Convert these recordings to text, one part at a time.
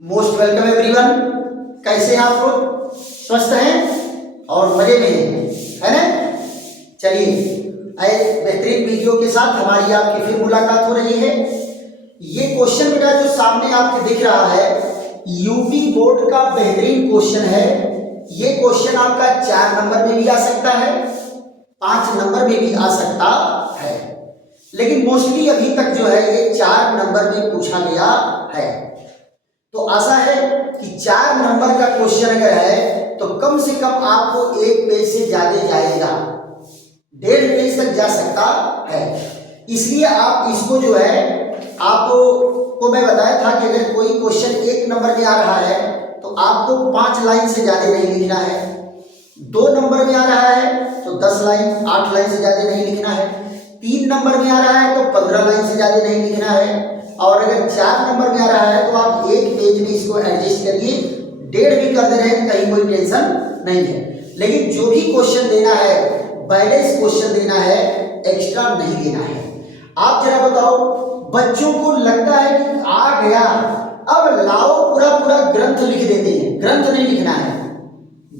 Most welcome everyone. कैसे हैं आप लोग? स्वस्थ हैं और मजे में है ना? चलिए एक बेहतरीन वीडियो के साथ हमारी आपकी फिर मुलाकात हो रही है। ये क्वेश्चन बेटा जो सामने आपके दिख रहा है यूपी बोर्ड का बेहतरीन क्वेश्चन है। ये क्वेश्चन आपका 4 नंबर में भी आ सकता है, 5 नंबर में भी आ सकता है, लेकिन मोस्टली अभी तक जो है ये 4 नंबर में पूछा गया है। तो आशा है कि 4 नंबर का क्वेश्चन अगर है तो कम से कम आपको 1 पेज से ज्यादा जाएगा, 1.5 पेज तक जा सकता है। इसलिए आप इसको जो है आपको मैं बताया था कि अगर कोई क्वेश्चन 1 नंबर में आ रहा है तो आपको 5 लाइन से ज्यादा नहीं लिखना है, 2 नंबर में आ रहा है तो 10 लाइन 8 लाइन से ज्यादा नहीं लिखना है, 3 नंबर में आ रहा है तो 15 लाइन से ज्यादा नहीं लिखना है, और अगर 4 नंबर में आ रहा है तो आप 1 पेज में इसको एडजस्ट करिए, 1.5 भी कर दे रहे हैं कहीं कोई टेंशन नहीं है। लेकिन जो भी क्वेश्चन देना है बैलेंस क्वेश्चन देना है, एक्स्ट्रा नहीं देना है। आप जरा बताओ, बच्चों को लगता है कि आ गया अब लाओ पूरा पूरा ग्रंथ लिख देते हैं, ग्रंथ नहीं लिखना है,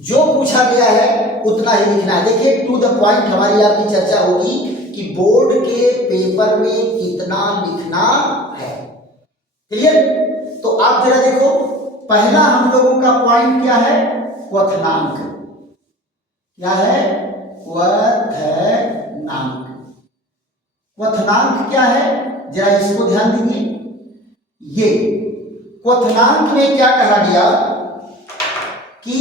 जो पूछा गया है उतना ही लिखना है। देखिए टू द पॉइंट हमारी आपकी चर्चा होगी कि बोर्ड के पेपर में कितना लिखना है। क्लियर? तो आप जरा देखो, पहला हम लोगों का पॉइंट क्या है? क्वथनांक। क्या है? क्वथनांक। क्वथनांक क्या है जरा इसको ध्यान दीजिए। ये क्वथनांक में क्या कहा गया कि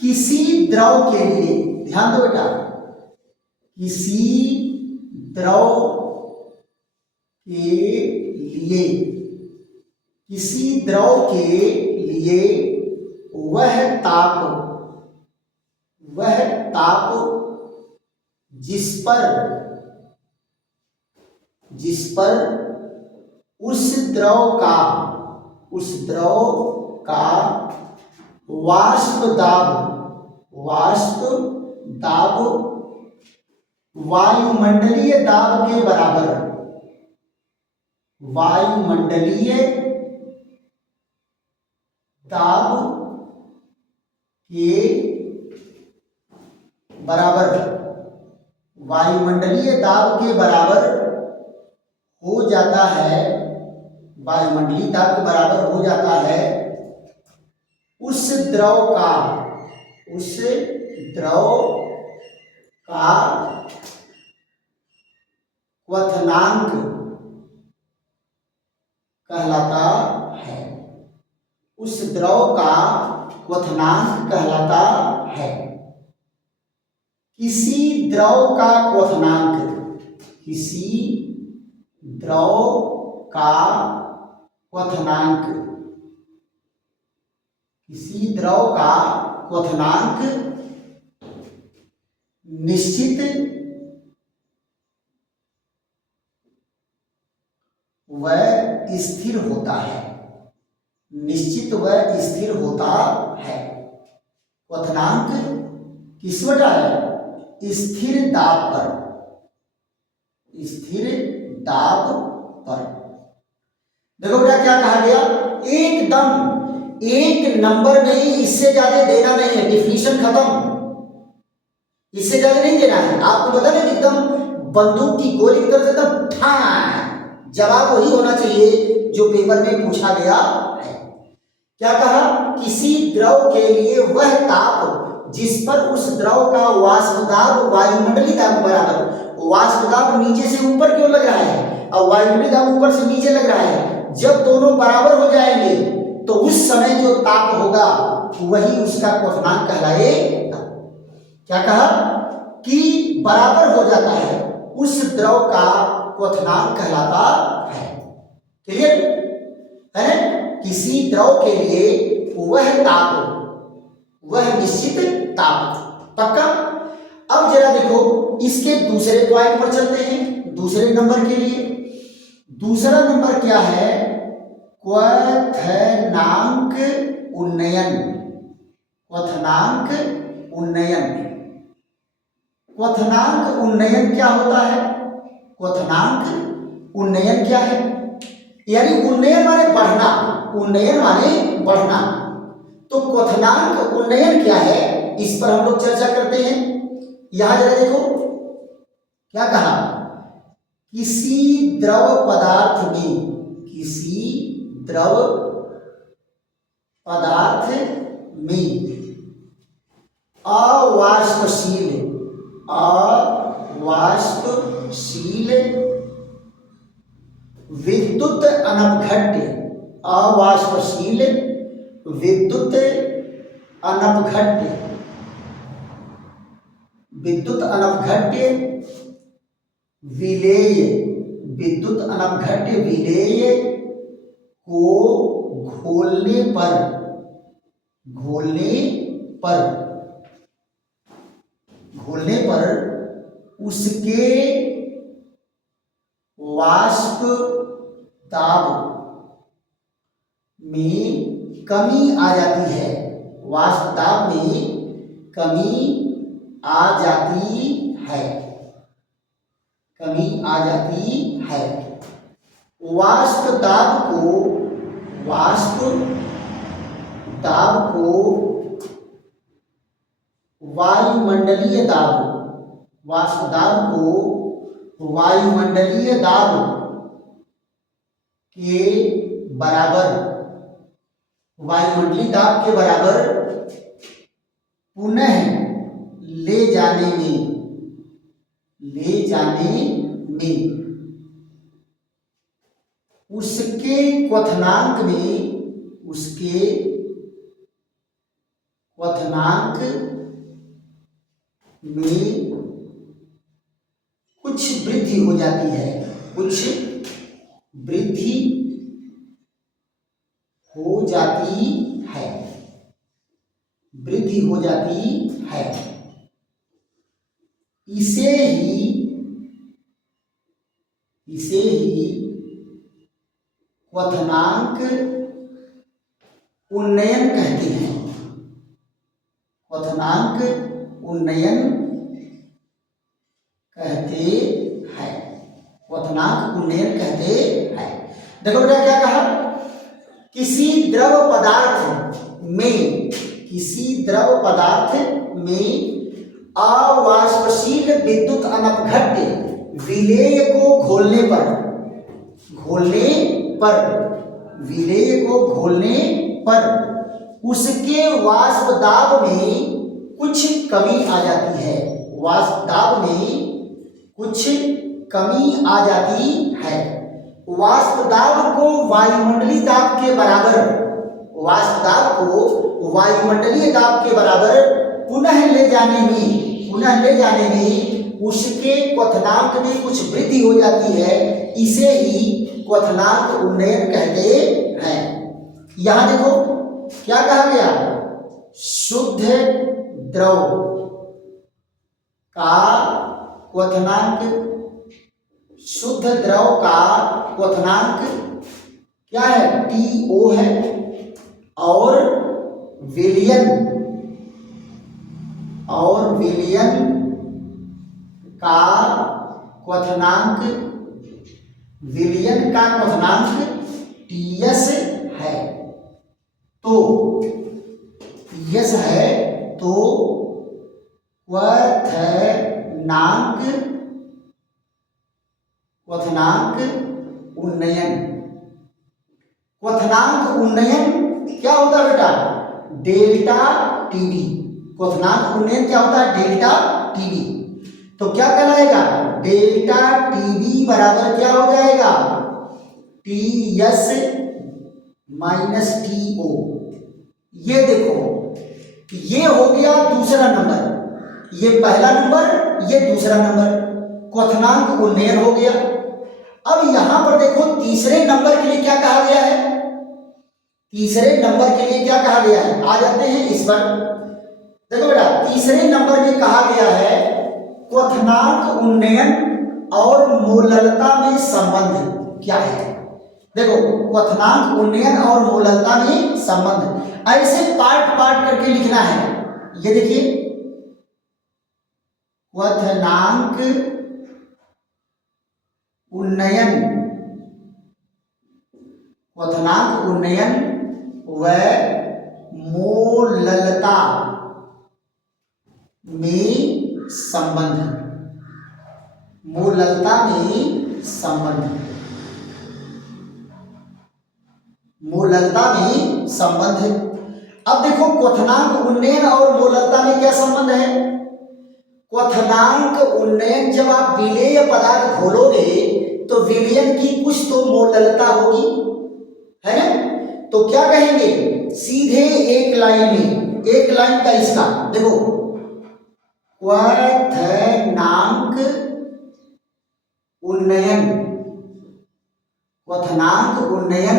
किसी द्रव के लिए, ध्यान दो बेटा, किसी द्रव के लिए, किसी द्रव के लिए वह ताप जिस पर उस द्रव का वाष्प दाब वायुमंडलीय दाब के बराबर, वायुमंडलीय दाब के बराबर, वायुमंडलीय दाब के बराबर हो जाता है, वायुमंडलीय दाब के बराबर हो जाता है उस द्रव का क्वथनांक कहलाता है, उस द्रव का क्वथनांक कहलाता है। किसी द्रव का क्वथनांक, किसी द्रव का क्वथनांक, किसी द्रव का क्वथनांक निश्चित व स्थिर होता है, निश्चित व स्थिर होता है। क्वथनांक किस बटा है? स्थिर दाब पर, स्थिर दाब पर। देखो बेटा क्या कहा गया, एकदम 1 नंबर में ही, इससे ज्यादा देना नहीं है, डिफिनीशन खत्म, इससे ज्यादा नहीं देना है। आपको पता नहीं एकदम बंदूक की गोली की तरह एकदम ठान जवाब वही होना चाहिए जो पेपर में पूछा गया है। क्या कहा? किसी द्रव के लिए वह ताप जिस पर उस द्रव का वाष्प दाब वायुमंडलीय दाब बराबर, वाष्प दाब नीचे से ऊपर क्यों लग रहा है और वायुमंडलीय दाब ऊपर से नीचे लग रहा है, जब दोनों बराबर हो जाएंगे तो उस समय जो ताप होगा वही उसका क्वथनांक कहलाएगा। क्या कहा? कि बराबर हो जाता है उस द्रव का क्वथनांक कहलाता है। क्लियर है? किसी द्रव के लिए वह ताप, वह निश्चित ताप। पक्का? अब जरा देखो इसके दूसरे पॉइंट पर चलते हैं, दूसरे नंबर के लिए। दूसरा नंबर क्या है? क्वथनांक उन्नयन। क्वथनांक उन्नयन। क्वथनांक उन्नयन क्या होता है? क्वथनांक उन्नयन क्या है? यानी उन्नयन माने बढ़ना, उन्नयन माने बढ़ना। तो क्वथनांक उन्नयन क्या है, इस पर हम लोग चर्चा करते हैं। यहां जरा देखो क्या कहा, किसी द्रव पदार्थ में, किसी द्रव पदार्थ में अवाष्पशील, अवाष्पशील विद्युत अनपघट्य, अवाष्पशील विद्युत अनपघट्य, विद्युत अनपघट्य विलेय, विद्युत अनपघट्य विलेय को घोलने पर, घोलने पर, घोलने पर उसके वाष्प दाब में कमी आ जाती है, वाष्प दाब में कमी आ जाती है, कमी आ जाती है। वाष्प दाब को, वाष्प दाब को वायुमंडलीय दाब, वाष्प दाब को वायुमंडलीय दाब के बराबर, वायुमंडलीय दाब के बराबर पुनः ले जाने में, ले जाने में उसके क्वथनांक में, उसके क्वथनांक में कुछ वृद्धि हो जाती है, कुछ वृद्धि हो जाती है, वृद्धि हो जाती है। इसे ही, इसे ही क्वथनांक उन्नयन कहते हैं, क्वथनांक उन्नयन कहते हैं, क्वथनांक उन्नयन कहते हैं। देखो बेटा क्या कहा, किसी द्रव पदार्थ में, किसी द्रव पदार्थ में अवाष्पशील विद्युत अनपघट्य विलेय को घोलने पर, घोलने पर, विलेय को घोलने पर उसके वाष्प दाब में कुछ कमी आ जाती है, वाष्प दाब में कुछ कमी आ जाती है। वाष्प दाब को वायुमंडलीय दाब के बराबर, वाष्प दाब को वायुमंडलीय दाब के बराबर पुनः ले जाने में, पुनः ले जाने में उसके क्वथनांक में कुछ वृद्धि हो जाती है, इसे ही क्वथनांक उन्नयन कहते हैं। यहां देखो क्या कहा गया, शुद्ध द्रव का क्वथनांक, शुद्ध द्रव का क्वथनांक क्या है, TO है, और विलयन, और विलयन का क्वथनांक, विलयन का क्वथनांक TS है। तो TS है तो क्वथनांक, क्वथनांक उन्नयन, क्वथनांक उन्नयन क्या होता है बेटा, डेल्टा TB, क्वथनांक उन्नयन क्या होता है, डेल्टा TB। तो क्या कहलाएगा, डेल्टा TB बराबर क्या हो जाएगा, TS माइनस TO। ये देखो ये हो गया दूसरा नंबर, ये पहला नंबर, ये दूसरा नंबर, क्वथनांक उन्नयन हो गया। अब यहां पर देखो तीसरे नंबर के लिए क्या कहा गया है, तीसरे नंबर के लिए क्या कहा गया है, आ जाते हैं इस पर। देखो बेटा तीसरे नंबर में कहा गया है क्वथनांक उन्नयन और मोललता में संबंध क्या है। देखो क्वथनांक उन्नयन और मोललता में संबंध, ऐसे पार्ट पार्ट करके लिखना है। ये देखिए क्वथनांक उन्नयन, क्वथनांक उन्नयन व मोललता में संबंध, मोललता में संबंध, मोललता में संबंध। अब देखो क्वथनांक उन्नयन और मोललता में क्या संबंध है। क्वथनांक उन्नयन, जब आप विलेय पदार्थ खोलोगे तो विलयन की कुछ तो मोललता होगी, है ना। तो क्या कहेंगे, सीधे एक लाइन में, एक लाइन का इसका देखो, क्वथनांक उन्नयन, क्वथनांक उन्नयन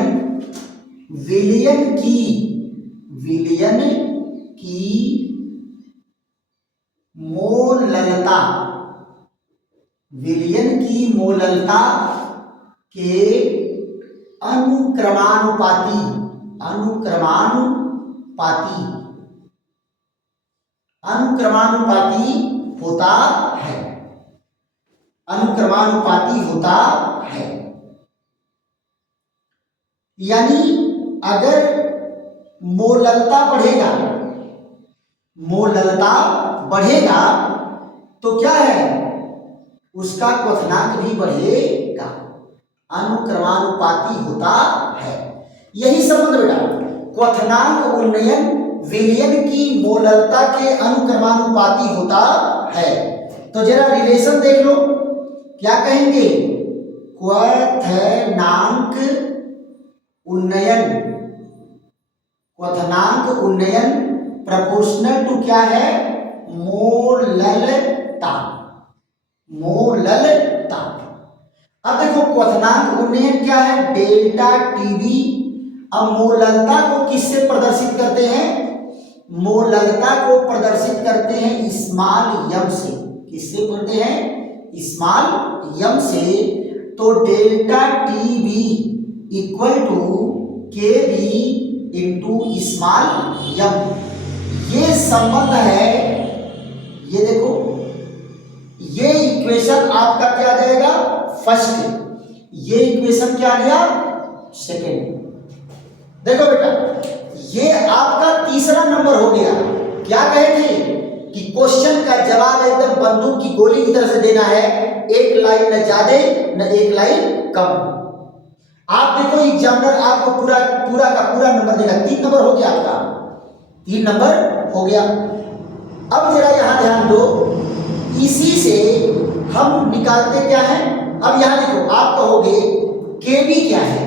विलयन की, विलयन की मोललता, विलयन की मोललता के अनुक्रमानुपाती, अनुक्रमानुपाती, अनुक्रमानुपाती होता है, अनुक्रमानुपाती होता है। यानी अगर मोललता बढ़ेगा, मोललता बढ़ेगा तो क्या है, उसका क्वथनांक भी बढ़ेगा, अनुक्रमानुपाती होता है। यही संबंध बेटा, क्वथनांक उन्नयन विलयन की मोललता के अनुक्रमानुपाती होता है। तो जरा रिलेशन देख लो, क्या कहेंगे, क्वथनांक उन्नयन, क्वथनांक उन्नयन प्रोपोर्शनल टू क्या है, मोललता, मोललता। अब देखो क्वथनांक उन्नयन क्या है, डेल्टा टीबी। अब मोललता को किससे प्रदर्शित करते हैं, मोललता को प्रदर्शित करते हैं स्मॉल यम से। किससे पढ़ते हैं, स्मॉल यम से। तो डेल्टा टीबी इक्वल टू के बी इंटू स्मॉल यम, ये संबंध है। ये देखो, ये इक्वेशन आपका क्या आ जाएगा, फर्स्ट। ये इक्वेशन क्या आ गया, सेकेंड। देखो बेटा, ये आपका तीसरा नंबर हो गया। क्या कहे थे कि क्वेश्चन का जवाब एकदम बंदूक की गोली की तरह से देना है, एक लाइन न ज्यादा न एक लाइन कम। आप देखो एग्जामिनर आपको पूरा पूरा का पूरा नंबर देगा। 3 नंबर हो गया आपका, 3 नंबर हो गया। अब जरा यहां ध्यान दो, इसी से हम निकालते क्या है। अब यहां देखो, आप कहोगे के बी क्या है,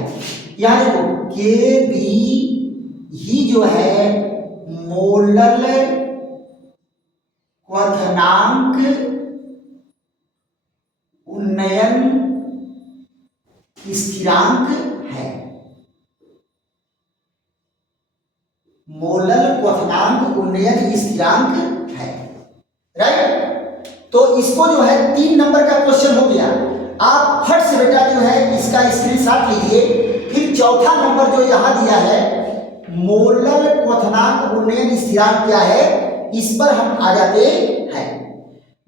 यहां देखो के बी ही जो है मोलल क्वथनांक उन्नयन स्थिरांक है, मोलल क्वथनांक उन्नयन स्थिरांक है, राइट। तो इसको जो है 3 नंबर का क्वेश्चन हो गया। आप फट से बेटा जो है इसका स्क्रीनशॉट लीजिए। फिर चौथा नंबर जो यहां दिया है, मोलल क्वथनांक उन्नयन स्थिरांक क्या है, इस पर हम आ जाते हैं।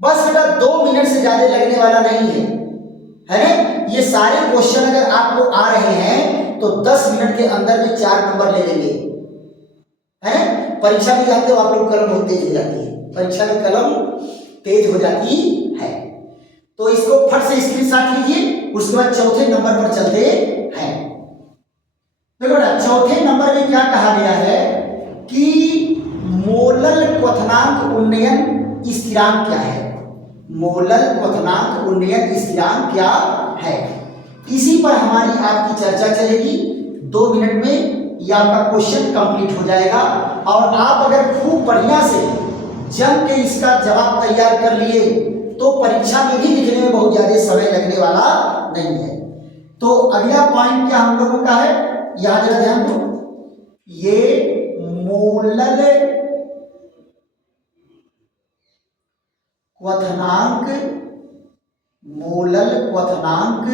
बस बेटा 2 मिनट से ज्यादा लगने वाला नहीं है, है ना। ये सारे क्वेश्चन अगर आपको आ रहे हैं तो 10 मिनट के अंदर में 4 नंबर ले लेंगे, है ना। परीक्षा में जाते हो आप लोग, कलम बहुत तेज हो जाती है, परीक्षा में कलम तेज हो जाती है। तो इसको फट से स्क्रीनशॉट लीजिए, उसके बाद चौथे नंबर पर चलते हैं। देखो ना, चौथे नंबर में क्या कहा गया है कि मोलल क्वथनांक उन्नयन स्थिरांक क्या है, मोलल क्वथनांक उन्नयन स्थिरांक क्या है। इसी पर हमारी आपकी चर्चा चलेगी। 2 मिनट में यह आपका क्वेश्चन कंप्लीट हो जाएगा। और आप अगर खूब बढ़िया से जम के इसका जवाब तैयार कर लिए तो परीक्षा में भी लिखने में बहुत ज्यादा समय लगने वाला नहीं है। तो अगला पॉइंट क्या हम लोगों का है, यहां जरा ध्यान दो। ये मोलल क्वथनांक, मोलल क्वथनांक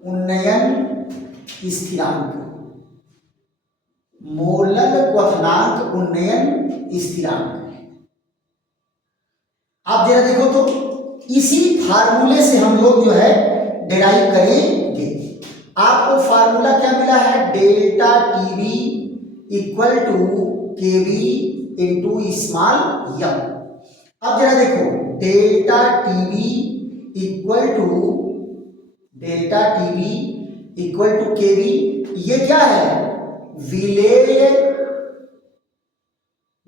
उन्नयन स्थिरांक, मोलल क्वथनांक उन्नयन स्थिरांक। आप जरा देखो तो इसी फार्मूले से हम लोग जो है डिराइव करेंगे। आपको फार्मूला क्या मिला है, delta TV equal to KV into small m. अब जरा देखो, delta TV equal to KV, ये क्या है, विलेय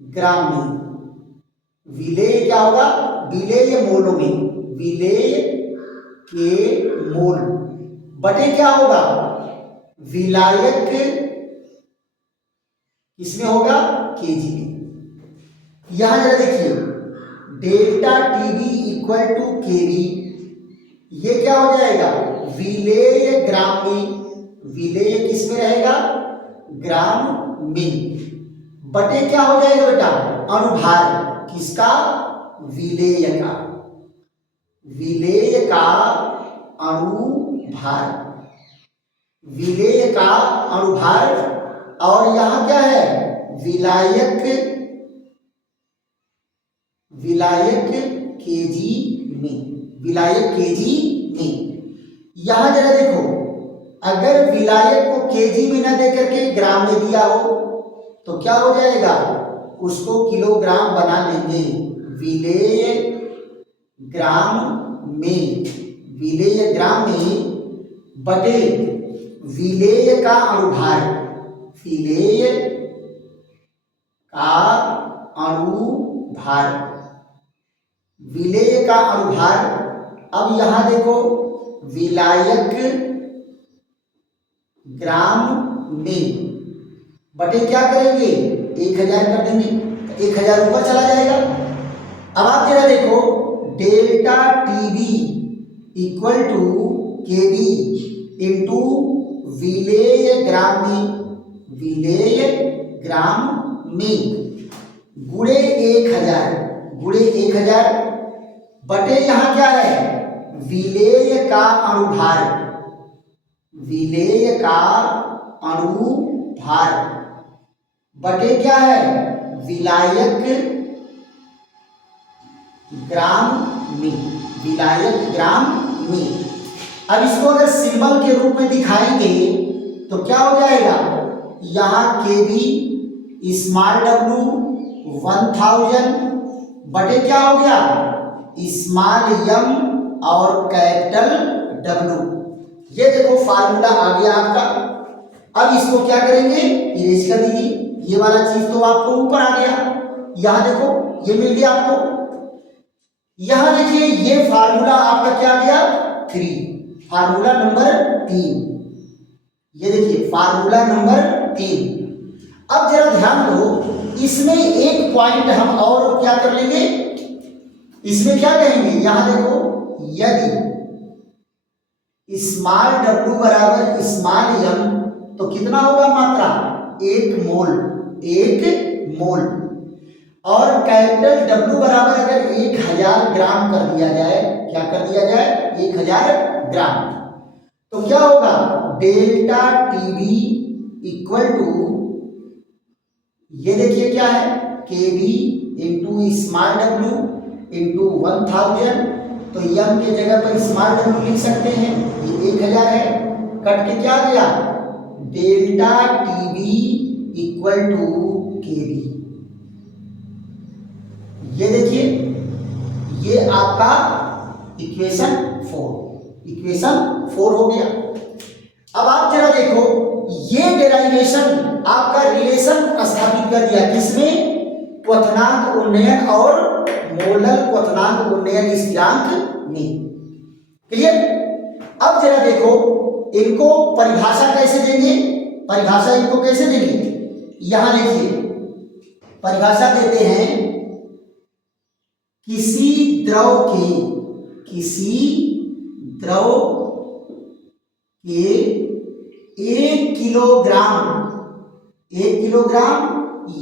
ग्राम में। विलेय क्या होगा, विलेय मोलों में, विलेय के मोल बटे क्या होगा, विलायक किसमें होगा, केजी में। यहां जरा देखिए, delta TV equal to KV, ये क्या हो जाएगा, विलेय ग्राम में, विलेय किस में रहेगा, ग्राम में, बटे क्या हो जाएगा बेटा, अनुभार किसका, विलेय का, विलेय का अनुभार, विलेय का अनुभार। और यहां क्या है, विलायक केजी में, विलायक केजी में। यहां जरा देखो, अगर विलायक को केजी में ना दे करके ग्राम में दिया हो तो क्या हो जाएगा, उसको किलोग्राम बना लेंगे। विलेय ग्राम में, विलेय ग्राम में बटे विलेय का अनुभार, विलेय का अनुभार, विलेय का अनुभार। अब यहां देखो, विलायक ग्राम में बटे क्या करेंगे, 1000 कर देंगे, 1000 ऊपर चला जाएगा। अब आप जरा देखो, delta TV equal to KV into विलेय ग्राम में, विलेय ग्राम में गुणे 1000 बटे यहां क्या है, विलेय का अनुभार, विलेय का अनुभार बटे क्या है, विलायक ग्राम में, विलायक ग्राम में। अब इसको अगर सिंबल के रूप में दिखाएंगे तो क्या हो जाएगा, यहां केवी स्मॉल डब्ल्यू 1000 बटे क्या हो गया, स्मॉल यम और कैपिटल डब्ल्यू। ये देखो फार्मूला आ गया आपका। अब इसको क्या करेंगे, इरेज कर दीजिए, ये वाला चीज तो आपको ऊपर आ गया। यहां देखो, ये मिल गया आपको। यहां देखिए, ये फार्मूला आपका क्या आ गया, 3, फार्मूला नंबर 3। ये देखिए फार्मूला नंबर 3। अब जरा ध्यान दो, इसमें एक पॉइंट हम और क्या कर लेंगे, इसमें क्या कहेंगे, यहां देखो, यदि स्मॉल डब्ल्यू बराबर स्मॉल यम तो कितना होगा मात्रा, 1 मोल, 1 मोल। और कैपिटल डब्ल्यू बराबर अगर 1000 ग्राम कर दिया जाए, क्या कर दिया जाए, 1000 ग्राम, तो क्या होगा, डेल्टा टीवी इक्वल टू, ये देखिए क्या है, केवी इंटू स्मॉल डब्ल्यू इंटू 1000, तो यम के जगह पर स्मॉल डब्ल्यू लिख सकते हैं, ये 1000 है, कट के क्या गया, delta TV equal to KV. ये देखिए, ये आपका इक्वेशन 4 हो गया। अब आप जरा देखो, ये डेरिवेशन आपका रिलेशन स्थापित कर दिया किसमें, क्वथनांक उन्नयन और मोलल क्वथनांक उन्नयन स्थिरांक में। क्लियर। अब जरा देखो, इनको परिभाषा कैसे देंगे, परिभाषा इनको कैसे देंगे, यहां देखिए परिभाषा देते हैं, किसी द्रव के 1 किलोग्राम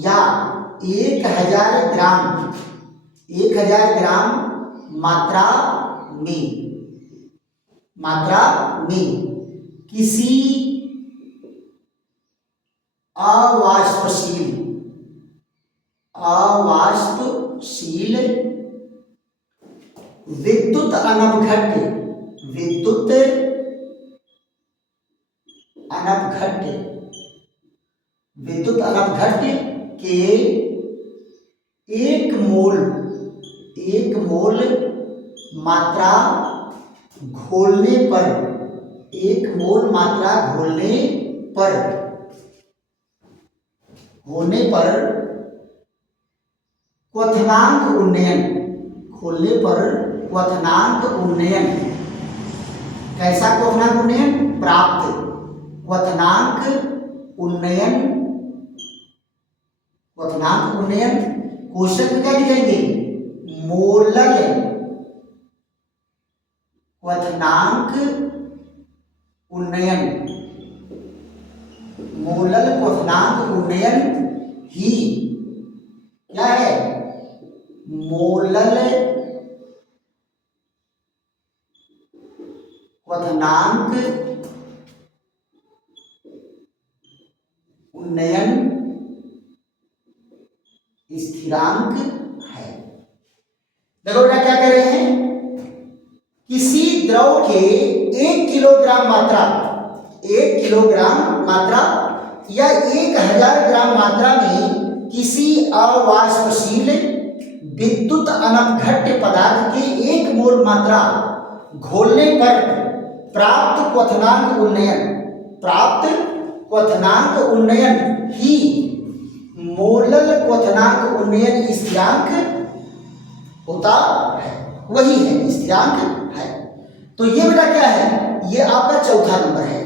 या 1000 ग्राम मात्रा में किसी अवाष्पशील विद्युत अनपघट्य अनपघट्य, विद्युत अनपघट्य के 1 मोल मात्रा घोलने पर, 1 मोल मात्रा घोलने पर क्वथनांक उन्नयन, घोलने पर क्वथनांक उन्नयन, कैसा क्वथनांक उन्नयन प्राप्त, क्वथनांक उन्नयन क्वेश्चन में क्या लिखेंगे, मोलल क्वथनांक उन्नयन, मोलल क्वथनांक उन्नयन ही क्या है, मोलल क्वथनांक उन्नयन स्थिरांक है। देखो बेटा क्या कर रहे हैं, किसी द्रव के 1 किलोग्राम मात्रा, 1 किलोग्राम मात्रा या 1000 ग्राम मात्रा में किसी अवाष्पशील विद्युत अनपघट्य पदार्थ के 1 मोल मात्रा घोलने पर प्राप्त क्वथनांक उन्नयन ही मोलल क्वथनांक उन्नयन स्थिरांक होता है, वही है स्थिरांक है। तो ये बेटा क्या है, ये आपका चौथा नंबर है,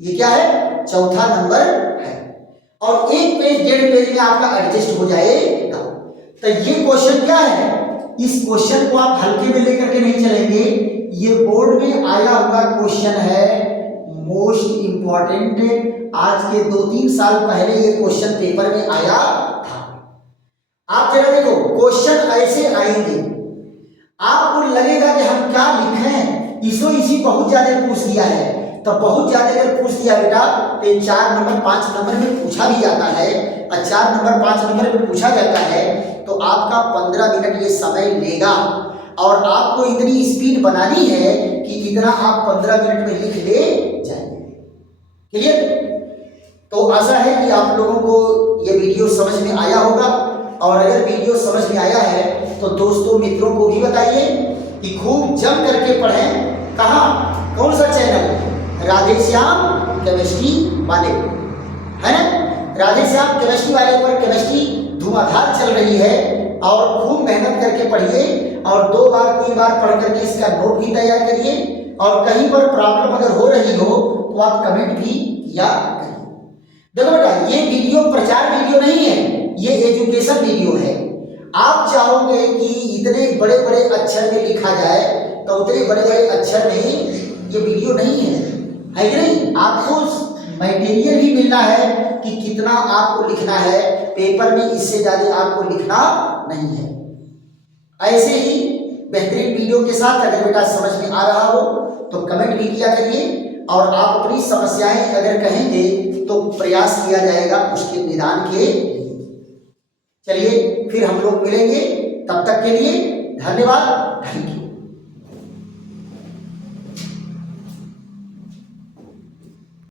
ये क्या है, चौथा नंबर है। और 1 पेज 1.5 पेज में आपका एडजस्ट हो जाएगा। तो ये क्वेश्चन क्या है, इस क्वेश्चन को आप हल्के में लेकर के नहीं चलेंगे, ये बोर्ड में आया हुआ क्वेश्चन है, मोस्ट इंपॉर्टेंट। आज के 2-3 साल पहले ये क्वेश्चन पेपर में आया था। आप जरा देखो, क्वेश्चन ऐसे आएंगे, आपको लगेगा कि हम क्या लिखें, इसी बहुत ज्यादा पूछ दिया है। तो बहुत ज्यादा अगर पूछ दिया बेटा तो 4 नंबर 5 नंबर में पूछा भी जाता है, और 4 नंबर 5 नंबर में पूछा जाता है तो आपका 15 मिनट ये समय लेगा, और आपको इतनी स्पीड बनानी है कि इतना आप 15 मिनट में लिख ले जाएंगे। क्लियर? तो आशा है कि आप लोगों को ये वीडियो समझ में आया होगा, और अगर वीडियो समझ में आया है तो दोस्तों मित्रों को भी बताइए कि खूब जम करके पढ़ें। कहाँ, कौन सा चैनल, राधेश्याम केमिस्ट्री वाले, है ना, राधेश्याम केमिस्ट्री वाले पर केमिस्ट्री धुआंधार चल रही है, और खूब मेहनत करके पढ़िए, और 2 बार 3 बार पढ़ करके इसका नोट भी तैयार करिए, और कहीं पर प्रॉब्लम अगर हो रही हो तो आप कमेंट भी किया करिए। देखो बेटा, ये वीडियो प्रचार वीडियो नहीं है, ये एजुकेशन वीडियो है। आप चाहोगे कि इतने बड़े बड़े अक्षर में लिखा जाए, तो उतने बड़े बड़े अक्षर में ये वीडियो नहीं है कि नहीं? आपको मटेरियल भी मिलना है कि कितना आपको लिखना है, पेपर में इससे ज़्यादा आपको लिखना नहीं है। ऐसे ही बेहतरीन वीडियो के साथ अगर बेटा समझ में आ रहा हो तो कमेंट भी किया करिए, और आप अपनी समस्याएं अगर कहेंगे तो प्रयास किया जाएगा उसके निदान के लिए। चलिए फिर हम लोग मिलेंगे, तब तक के लिए धन्यवाद। Thank you.